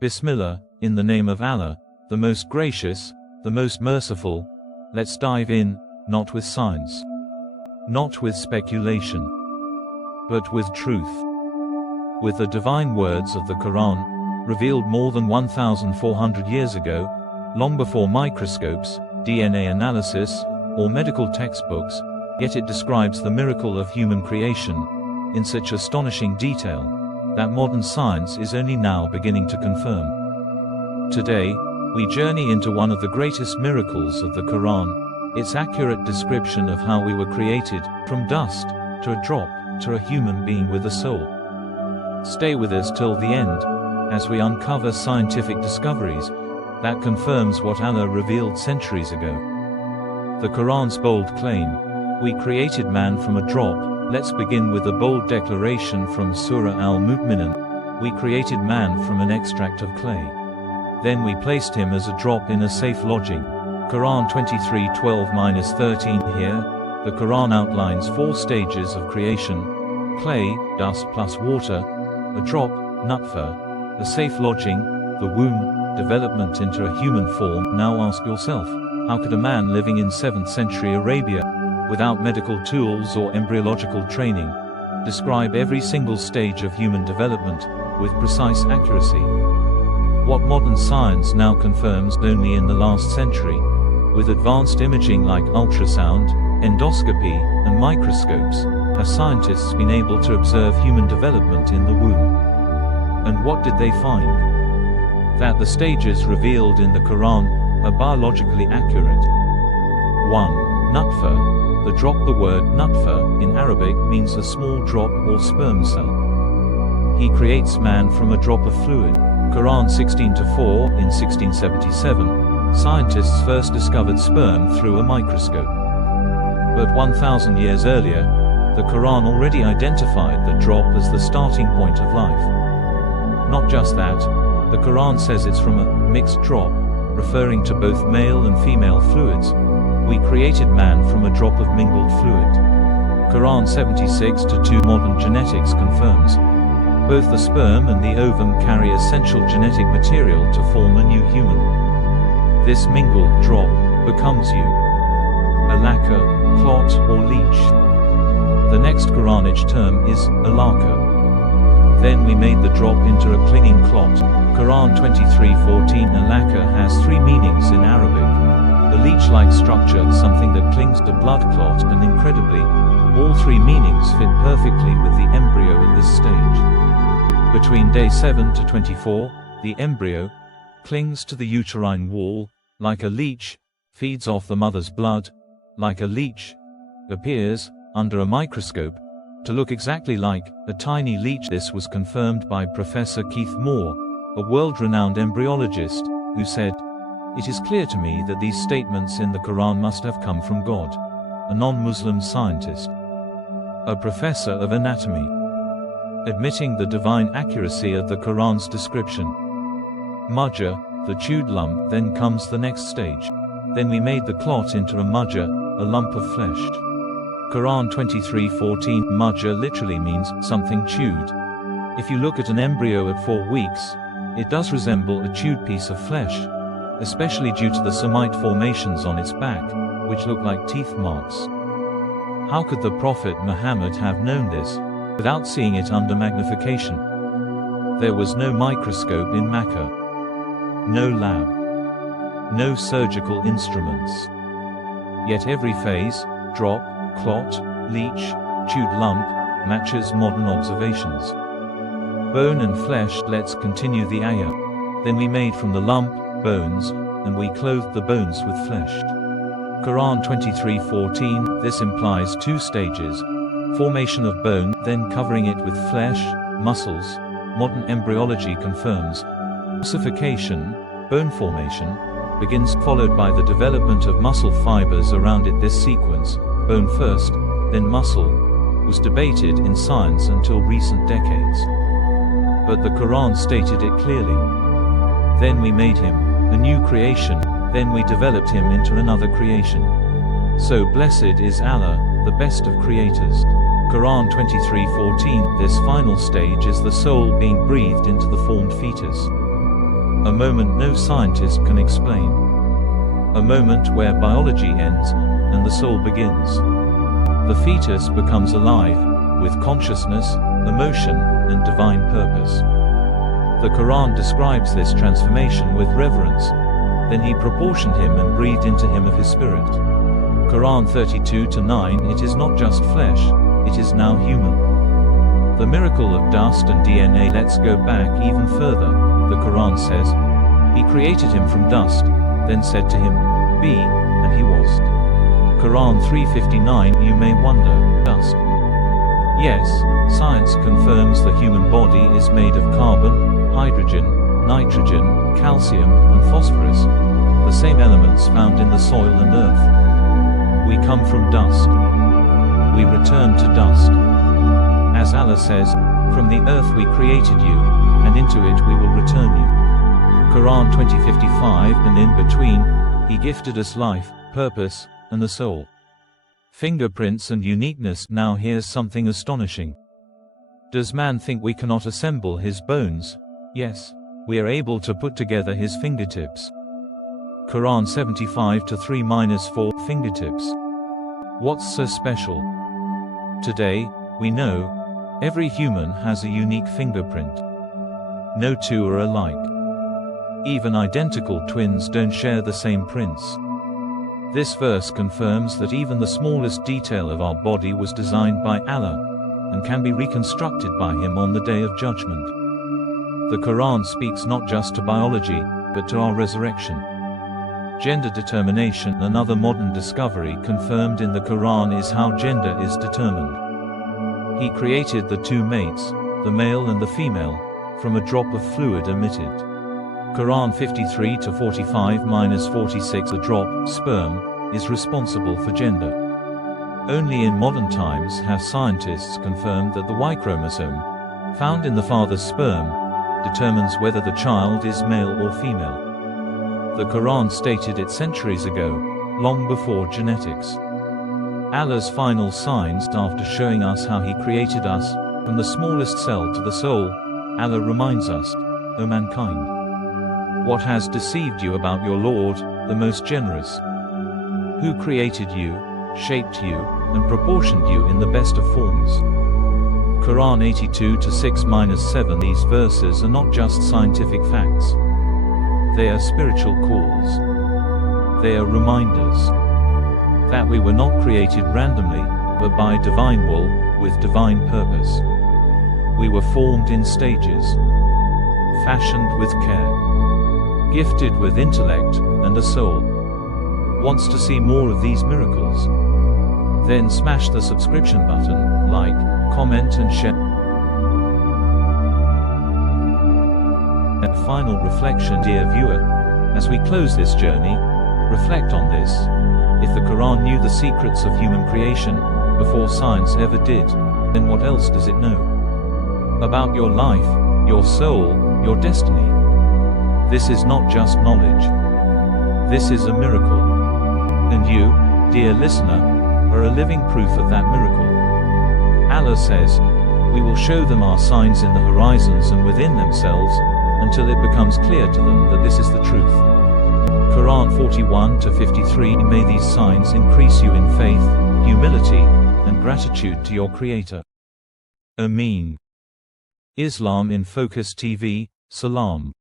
Bismillah, in the name of Allah, the most gracious, the most merciful. Let's dive in, not with science, not with speculation, but with truth. With the divine words of the Qur'an, revealed more than 1,400 years ago, long before microscopes, DNA analysis, or medical textbooks, yet it describes the miracle of human creation in such astonishing detail that modern science is only now beginning to confirm. Today, we journey into one of the greatest miracles of the Qur'an, its accurate description of how we were created, from dust, to a drop, to a human being with a soul. Stay with us till the end, as we uncover scientific discoveries that confirms what Allah revealed centuries ago. The Qur'an's bold claim, "We created man from a drop." Let's begin with a bold declaration from Surah Al-Mu'minun. We created man from an extract of clay. Then we placed him as a drop in a safe lodging. Quran 23:12-13. Here, the Quran outlines 4 stages of creation: clay, dust plus water, a drop, Nutfa, a safe lodging, the womb, development into a human form. Now ask yourself, how could a man living in 7th century Arabia, without medical tools or embryological training, describe every single stage of human development with precise accuracy? What modern science now confirms only in the last century, with advanced imaging like ultrasound, endoscopy, and microscopes, have scientists been able to observe human development in the womb. And what did they find? That the stages revealed in the Quran are biologically accurate. 1. Nutfa. The drop. The word Nutfa in Arabic means a small drop or sperm cell. He creates man from a drop of fluid. Quran 16:4. In 1677, scientists first discovered sperm through a microscope. But 1,000 years earlier, the Quran already identified the drop as the starting point of life. Not just that, the Quran says it's from a mixed drop, referring to both male and female fluids. We created man from a drop of mingled fluid. Quran 76:2. Modern genetics confirms both the sperm and the ovum carry essential genetic material to form a new human. This mingled drop becomes you. Alaqah, clot or leech. The next Quranic term is Alaqah. Then we made the drop into a clinging clot. Quran 23:14. Alaqah has 3 meanings in Arabic. A leech-like structure, something that clings to blood clot, and incredibly, all 3 meanings fit perfectly with the embryo at this stage. Between day 7 to 24, the embryo clings to the uterine wall, like a leech, feeds off the mother's blood, like a leech, appears, under a microscope, to look exactly like a tiny leech. This was confirmed by Professor Keith Moore, a world-renowned embryologist, who said, "It is clear to me that these statements in the Quran must have come from God." A non-Muslim scientist, a professor of anatomy, admitting the divine accuracy of the Quran's description. Mudghah, the chewed lump. Then comes the next stage. Then we made the clot into a mudghah, a lump of flesh. Quran 23:14. Mudghah literally means something chewed. If you look at an embryo at 4 weeks, it does resemble a chewed piece of flesh, especially due to the somite formations on its back, which look like teeth marks. How could the Prophet Muhammad have known this, without seeing it under magnification? There was no microscope in Mecca, no lab, no surgical instruments. Yet every phase, drop, clot, leech, chewed lump, matches modern observations. Bone and flesh. Let's continue the ayah. Then we made from the lump bones, and we clothed the bones with flesh. Quran 23:14. This implies 2 stages: formation of bone, then covering it with flesh, muscles. Modern embryology confirms ossification, bone formation, begins, followed by the development of muscle fibers around it. This sequence, bone first, then muscle, was debated in science until recent decades. But the Quran stated it clearly. Then we made him a new creation, then we developed him into another creation. So blessed is Allah, the best of creators. Quran 23:14. This final stage is the soul being breathed into the formed fetus. A moment no scientist can explain. A moment where biology ends and the soul begins. The fetus becomes alive, with consciousness, emotion, and divine purpose. The Qur'an describes this transformation with reverence. Then he proportioned him and breathed into him of his spirit. Qur'an 32-9. It is not just flesh, it is now human. The miracle of dust and DNA. Let's go back even further. The Qur'an says, He created him from dust, then said to him, Be, and he was. Qur'an 3:59. You may wonder, dust. Yes, science confirms the human body is made of carbon, hydrogen, nitrogen, calcium, and phosphorus, the same elements found in the soil and earth. We come from dust. We return to dust. As Allah says, from the earth we created you, and into it we will return you. Qur'an 20:55. And in between, He gifted us life, purpose, and the soul. Fingerprints and uniqueness. Now here's something astonishing. Does man think we cannot assemble his bones? Yes, we are able to put together his fingertips. Qur'an 75:3-4. Fingertips. What's so special? Today, we know, every human has a unique fingerprint. No two are alike. Even identical twins don't share the same prints. This verse confirms that even the smallest detail of our body was designed by Allah, and can be reconstructed by Him on the Day of Judgment. The Qur'an speaks not just to biology, but to our resurrection. Gender determination. Another modern discovery confirmed in the Qur'an is how gender is determined. He created the two mates, the male and the female, from a drop of fluid emitted. Qur'an 53:45-46. A drop, sperm, is responsible for gender. Only in modern times have scientists confirmed that the Y chromosome, found in the father's sperm, determines whether the child is male or female. The Qur'an stated it centuries ago, long before genetics. Allah's final signs. After showing us how He created us, from the smallest cell to the soul, Allah reminds us, O mankind, what has deceived you about your Lord, the most generous? Who created you, shaped you, and proportioned you in the best of forms? Qur'an 82:6-7. These verses are not just scientific facts. They are spiritual calls. They are reminders that we were not created randomly, but by divine will, with divine purpose. We were formed in stages, fashioned with care, gifted with intellect and a soul. Wants to see more of these miracles? Then smash the subscription button, like, comment and share. A final reflection. Dear viewer, as we close this journey, reflect on this. If the Qur'an knew the secrets of human creation before science ever did, then what else does it know about your life, your soul, your destiny? This is not just knowledge. This is a miracle. And you, dear listener, are a living proof of that miracle. Allah says, we will show them our signs in the horizons and within themselves, until it becomes clear to them that this is the truth. Qur'an 41:53. May these signs increase you in faith, humility, and gratitude to your Creator. Ameen. Islam in Focus TV, Salam.